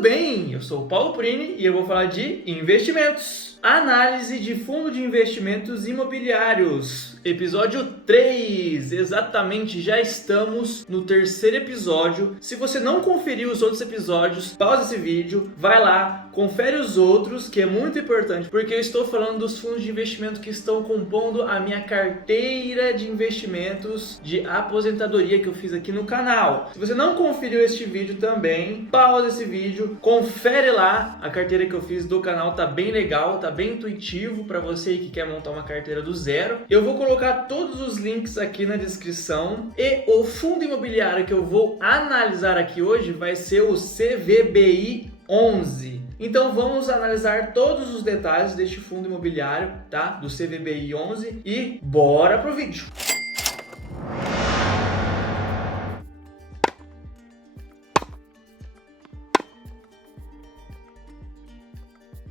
bem? Eu sou o Paulo Prini e eu vou falar de investimentos. Análise de fundo de investimentos imobiliários. Episódio 3, exatamente, já estamos no terceiro episódio. Se você não conferiu os outros episódios, pausa esse vídeo, vai lá, confere os outros, que é muito importante, porque eu estou falando dos fundos de investimento que estão compondo a minha carteira de investimentos de aposentadoria que eu fiz aqui no canal. Se você não conferiu este vídeo também, pausa esse vídeo, confere lá a carteira que eu fiz do canal, tá bem legal, tá bem intuitivo para você que quer montar uma carteira do zero. Eu vou colocar todos os links aqui na descrição e o fundo imobiliário que eu vou analisar aqui hoje vai ser o CVBI 11. Então vamos analisar todos os detalhes deste fundo imobiliário, tá? Do CVBI 11 e bora pro vídeo.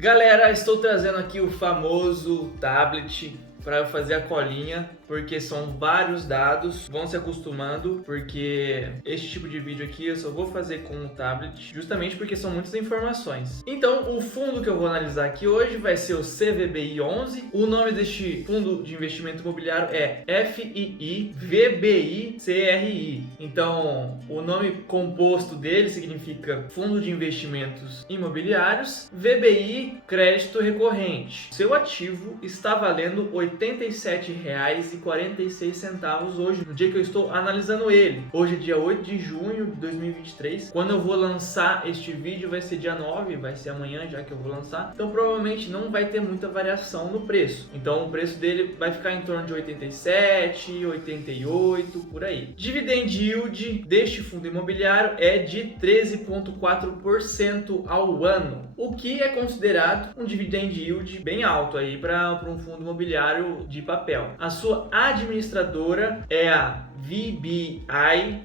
Galera, estou trazendo aqui o famoso tablet para fazer a colinha, porque são vários dados, vão se acostumando, porque este tipo de vídeo aqui eu só vou fazer com o tablet, justamente porque são muitas informações. Então, o fundo que eu vou analisar aqui hoje vai ser o CVBI 11. O nome deste fundo de investimento imobiliário é FII VBI CRI. Então, o nome composto dele significa Fundo de Investimentos Imobiliários, VBI, crédito recorrente. Seu ativo está valendo R$ 87,46 hoje, no dia que eu estou analisando ele. Hoje é dia 8 de junho de 2023. Quando eu vou lançar este vídeo vai ser dia 9, vai ser amanhã já que eu vou lançar. Então provavelmente não vai ter muita variação no preço. Então o preço dele vai ficar em torno de 87, 88, por aí. Dividend yield deste fundo imobiliário é de 13,4% ao ano, o que é considerado um dividend yield bem alto aí para um fundo imobiliário de papel. A sua administradora é a VBI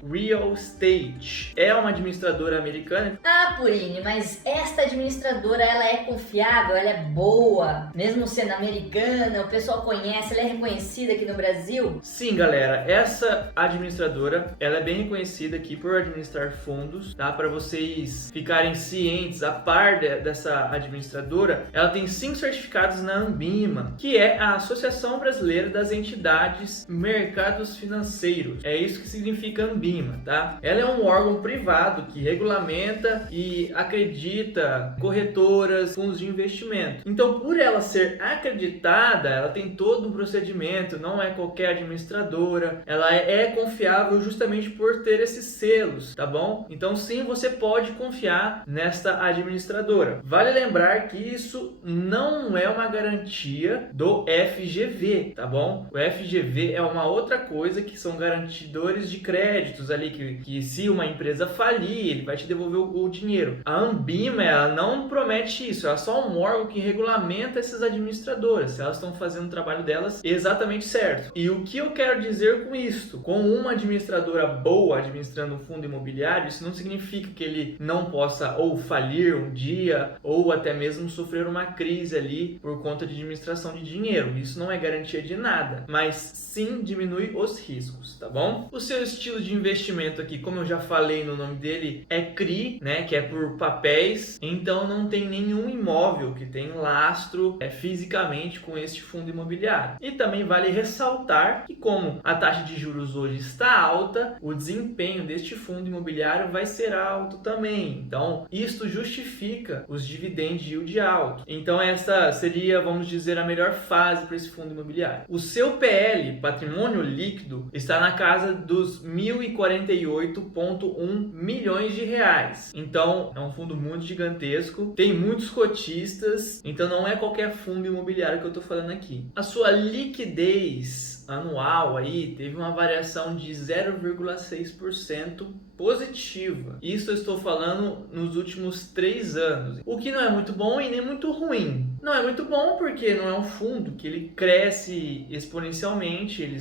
Real Estate. É uma administradora americana. Ah, Prini, mas esta administradora, ela é confiável, ela é boa, mesmo sendo americana, o pessoal conhece, ela é reconhecida aqui no Brasil? Sim, galera, essa administradora, ela é bem reconhecida aqui por administrar fundos, tá? Para vocês ficarem cientes, a par dessa administradora, ela tem 5 certificados na Anbima, que é a Associação Brasileira das Entidades Mercados Financeiros. É isso que significa Anbima, tá? Ela é um órgão privado que regulamenta e acredita corretoras, fundos de investimento. Então, por ela ser acreditada, ela tem todo um procedimento, não é qualquer administradora, ela é confiável justamente por ter esses selos, tá bom? Então, sim, você pode confiar nesta administradora. Vale lembrar que isso não é uma garantia do FGV, tá bom? O FGV é uma outra coisa, que são garantidores de créditos ali, que se uma empresa falir, ele vai te devolver o dinheiro. A Anbima, ela não promete isso, ela é só um órgão que regulamenta essas administradoras, se elas estão fazendo o trabalho delas exatamente certo. E o que eu quero dizer com isso? Com uma administradora boa administrando um fundo imobiliário, isso não significa que ele não possa ou falir um dia, ou até mesmo sofrer uma crise ali por conta de administração de dinheiro. Isso não é garantia de nada, mas sim diminui os riscos, tá bom? O seu estilo de investimento aqui, como eu já falei no nome dele, é CRI, né, que é por papéis, então não tem nenhum imóvel que tem lastro fisicamente com este fundo imobiliário. E também vale ressaltar que, como a taxa de juros hoje está alta, o desempenho deste fundo imobiliário vai ser alto também. Então, isto justifica os dividendos yield alto. Então, essa seria, vamos dizer, a melhor fase para esse fundo imobiliário. O seu PL, patrimônio líquido, está na casa dos 1.048,1 milhões de reais. Então, é um fundo muito gigantesco, tem muitos cotistas, então não é qualquer fundo imobiliário que eu estou falando aqui. A sua liquidez anual aí teve uma variação de 0,6% positiva. Isso eu estou falando nos últimos 3 anos, o que não é muito bom e nem muito ruim. Não é muito bom porque não é um fundo que ele cresce exponencialmente, ele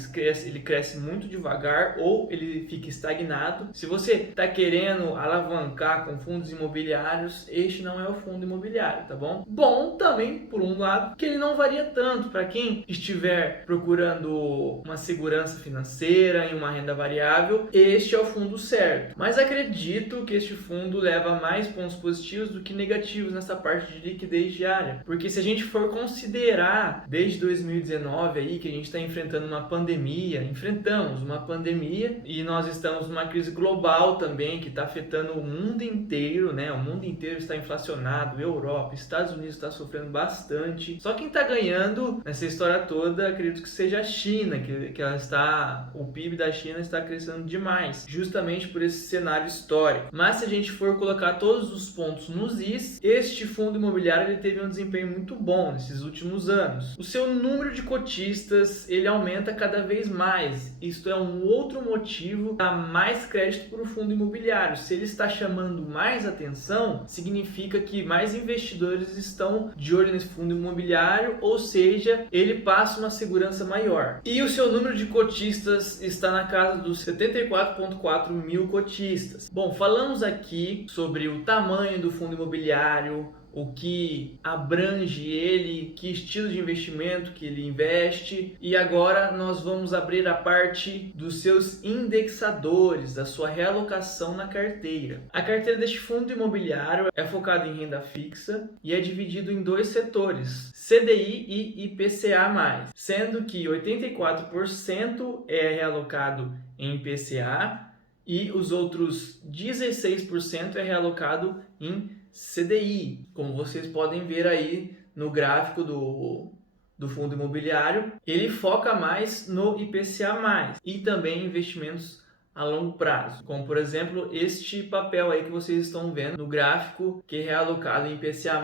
cresce muito devagar ou ele fica estagnado. Se você está querendo alavancar com fundos imobiliários, este não é o fundo imobiliário, tá bom? Bom também, por um lado, que ele não varia tanto para quem estiver procurando uma segurança financeira e uma renda variável, este é o fundo certo. certo. Mas acredito que este fundo leva mais pontos positivos do que negativos nessa parte de liquidez diária. Porque se a gente for considerar desde 2019 aí que a gente está enfrentando uma pandemia, enfrentamos uma pandemia e nós estamos numa crise global também que está afetando o mundo inteiro, né? O mundo inteiro está inflacionado, Europa, Estados Unidos está sofrendo bastante. Só quem está ganhando nessa história toda, acredito que seja a China, que ela está, o PIB da China está crescendo demais, justamente por esse cenário histórico. Mas se a gente for colocar todos os pontos nos is, este fundo imobiliário ele teve um desempenho muito bom nesses últimos anos. O seu número de cotistas ele aumenta cada vez mais. Isto é um outro motivo para mais crédito para o fundo imobiliário. Se ele está chamando mais atenção, significa que mais investidores estão de olho nesse fundo imobiliário, ou seja, ele passa uma segurança maior. E o seu número de cotistas está na casa dos 74,4 mil cotistas. Bom, falamos aqui sobre o tamanho do fundo imobiliário, o que abrange ele, que estilo de investimento que ele investe, e agora nós vamos abrir a parte dos seus indexadores, da sua realocação na carteira. A carteira deste fundo imobiliário é focada em renda fixa e é dividido em dois setores, CDI e IPCA+, sendo que 84% é realocado em IPCA e os outros 16% é realocado em CDI, como vocês podem ver aí no gráfico do fundo imobiliário, ele foca mais no IPCA+, e também investimentos a longo prazo, como por exemplo este papel aí que vocês estão vendo no gráfico, que é realocado em IPCA+,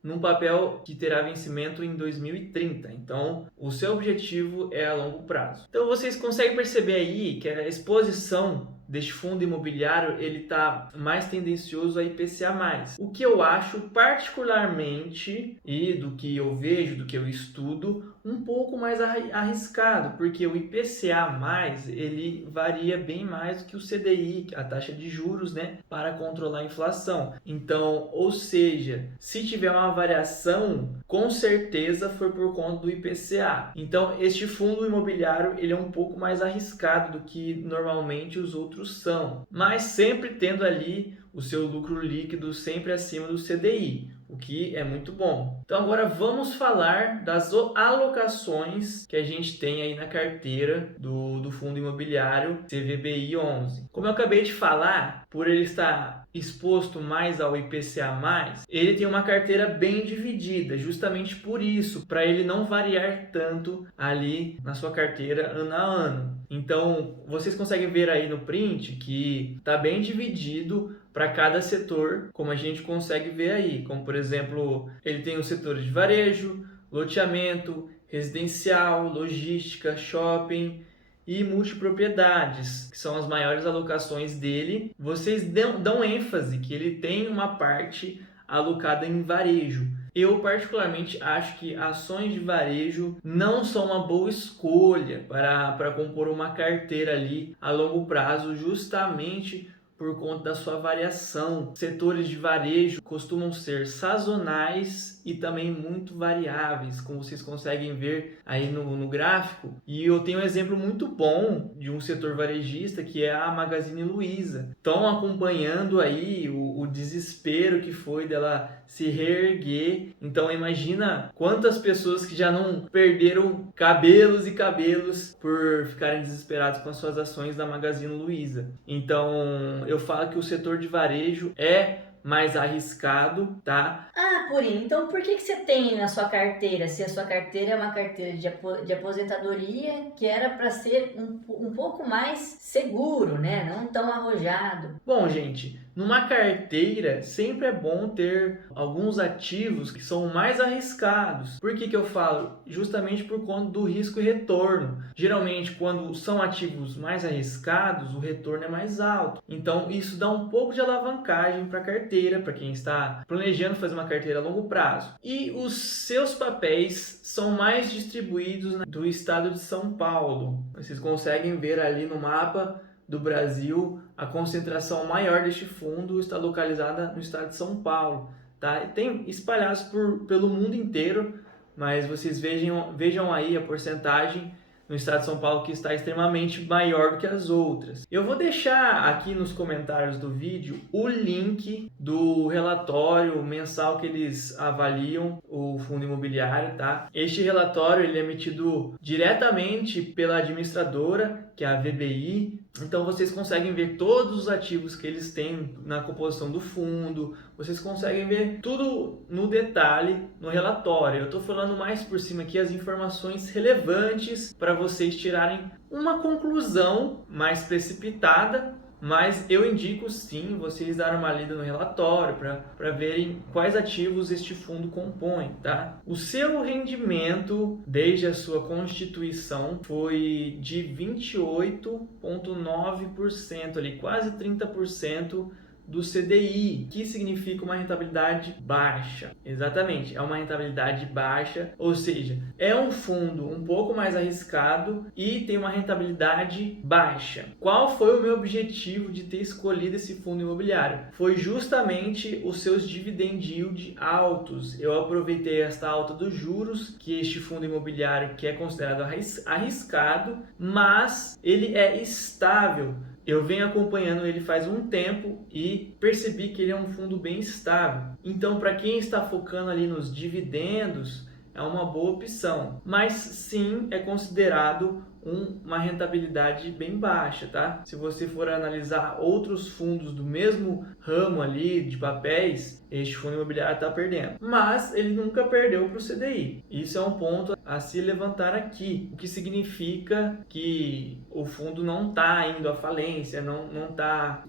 num papel que terá vencimento em 2030. Então, o seu objetivo é a longo prazo. Então, vocês conseguem perceber aí que a exposição deste fundo imobiliário ele está mais tendencioso a IPCA+. O que eu acho particularmente, e do que eu vejo, do que eu estudo, um pouco mais arriscado, porque o IPCA+, ele varia bem mais do que o CDI, a taxa de juros, né, para controlar a inflação. Então, ou seja, se tiver uma variação, com certeza foi por conta do IPCA. Então, este fundo imobiliário ele é um pouco mais arriscado do que normalmente os outros são, mas sempre tendo ali o seu lucro líquido sempre acima do CDI, o que é muito bom. Então agora vamos falar das alocações que a gente tem aí na carteira do fundo imobiliário CVBI 11. Como eu acabei de falar, por ele estar exposto mais ao IPCA+, ele tem uma carteira bem dividida, justamente por isso, para ele não variar tanto ali na sua carteira ano a ano. Então, vocês conseguem ver aí no print que está bem dividido para cada setor, como a gente consegue ver aí. Como, por exemplo, ele tem os setores de varejo, loteamento, residencial, logística, shopping e multipropriedades, que são as maiores alocações dele. Vocês dão ênfase que ele tem uma parte alocada em varejo. Eu particularmente acho que ações de varejo não são uma boa escolha para compor uma carteira ali a longo prazo, justamente por conta da sua variação. Setores de varejo costumam ser sazonais e também muito variáveis, como vocês conseguem ver aí no gráfico. E eu tenho um exemplo muito bom de um setor varejista que é a Magazine Luiza. Estão acompanhando aí o desespero que foi dela se reerguer. Então imagina quantas pessoas que já não perderam cabelos e cabelos por ficarem desesperados com as suas ações da Magazine Luiza. Então eu falo que o setor de varejo é mais arriscado, tá? Purinho, então por que você tem na sua carteira, se a sua carteira é uma carteira de aposentadoria, que era para ser um pouco mais seguro, né? Não tão arrojado. Bom, gente, numa carteira sempre é bom ter alguns ativos que são mais arriscados. Por que eu falo? Justamente por conta do risco e retorno. Geralmente, quando são ativos mais arriscados, o retorno é mais alto. Então, isso dá um pouco de alavancagem para a carteira, para quem está planejando fazer uma carteira a longo prazo. E os seus papéis são mais distribuídos do estado de São Paulo. Vocês conseguem ver ali no mapa do Brasil, a concentração maior deste fundo está localizada no estado de São Paulo, tá? Tem espalhados pelo mundo inteiro, mas vocês vejam aí a porcentagem no estado de São Paulo que está extremamente maior do que as outras. Eu vou deixar aqui nos comentários do vídeo o link do relatório mensal que eles avaliam o fundo imobiliário, tá? Este relatório ele é emitido diretamente pela administradora, que é a VBI. Então vocês conseguem ver todos os ativos que eles têm na composição do fundo, vocês conseguem ver tudo no detalhe no relatório. Eu estou falando mais por cima aqui as informações relevantes para vocês tirarem uma conclusão mais precipitada, mas eu indico sim vocês darem uma lida no relatório para verem quais ativos este fundo compõe, tá? O seu rendimento desde a sua constituição foi de 28,9%, ali, quase 30% do CDI, que significa uma rentabilidade baixa. Exatamente, é uma rentabilidade baixa, ou seja, é um fundo um pouco mais arriscado e tem uma rentabilidade baixa. Qual foi o meu objetivo de ter escolhido esse fundo imobiliário? Foi justamente os seus dividend yield altos. Eu aproveitei esta alta dos juros, que este fundo imobiliário que é considerado arriscado, mas ele é estável. Eu venho acompanhando ele faz um tempo e percebi que ele é um fundo bem estável. Então, para quem está focando ali nos dividendos, é uma boa opção. Mas sim, é considerado uma rentabilidade bem baixa, tá? Se você for analisar outros fundos do mesmo ramo ali de papéis, este fundo imobiliário está perdendo. Mas ele nunca perdeu para o CDI. Isso é um ponto a se levantar aqui, o que significa que o fundo não está indo à falência, não está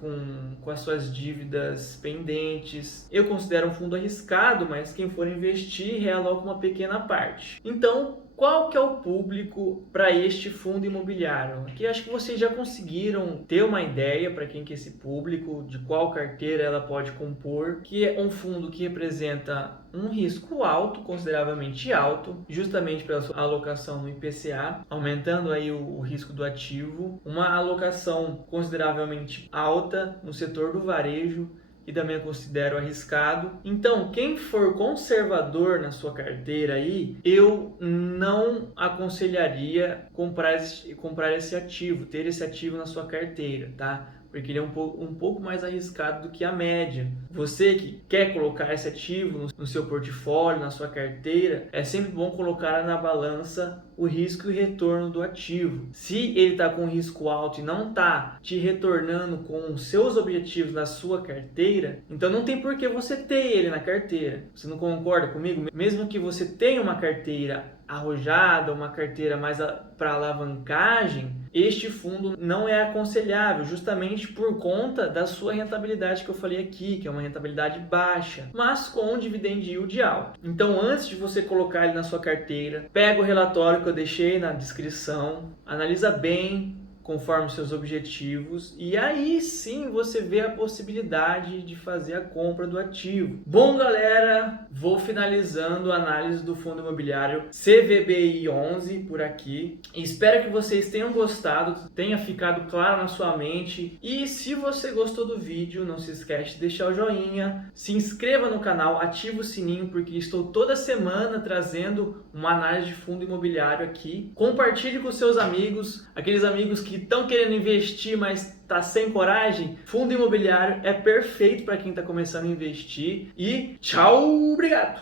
com as suas dívidas pendentes. Eu considero um fundo arriscado, mas quem for investir realoca uma pequena parte. Então, qual que é o público para este fundo imobiliário? Aqui acho que vocês já conseguiram ter uma ideia para quem que é esse público, de qual carteira ela pode compor, que é um fundo que representa um risco alto, consideravelmente alto, justamente pela sua alocação no IPCA, aumentando aí o risco do ativo, uma alocação consideravelmente alta no setor do varejo, e também eu considero arriscado. Então, quem for conservador na sua carteira aí, eu não aconselharia comprar esse ativo, ter esse ativo na sua carteira, tá? Porque ele é um pouco mais arriscado do que a média. Você que quer colocar esse ativo no seu portfólio, na sua carteira, é sempre bom colocar na balança o risco e retorno do ativo. Se ele está com risco alto e não está te retornando com os seus objetivos na sua carteira, então não tem por que você ter ele na carteira. Você não concorda comigo? Mesmo que você tenha uma carteira arrojada, uma carteira mais para alavancagem, este fundo não é aconselhável, justamente por conta da sua rentabilidade que eu falei aqui, que é uma rentabilidade baixa, mas com um dividend yield alto. Então, antes de você colocar ele na sua carteira, pega o relatório que eu deixei na descrição, analisa bem conforme os seus objetivos e aí sim você vê a possibilidade de fazer a compra do ativo. Bom, galera, vou finalizando a análise do fundo imobiliário CVBI 11 por aqui. Espero que vocês tenham gostado, tenha ficado claro na sua mente, e se você gostou do vídeo, não se esquece de deixar o joinha, se inscreva no canal, ativa o sininho, porque estou toda semana trazendo uma análise de fundo imobiliário aqui. Compartilhe com seus amigos, aqueles amigos que estão querendo investir, mas está sem coragem. Fundo imobiliário é perfeito para quem está começando a investir. E tchau, obrigado!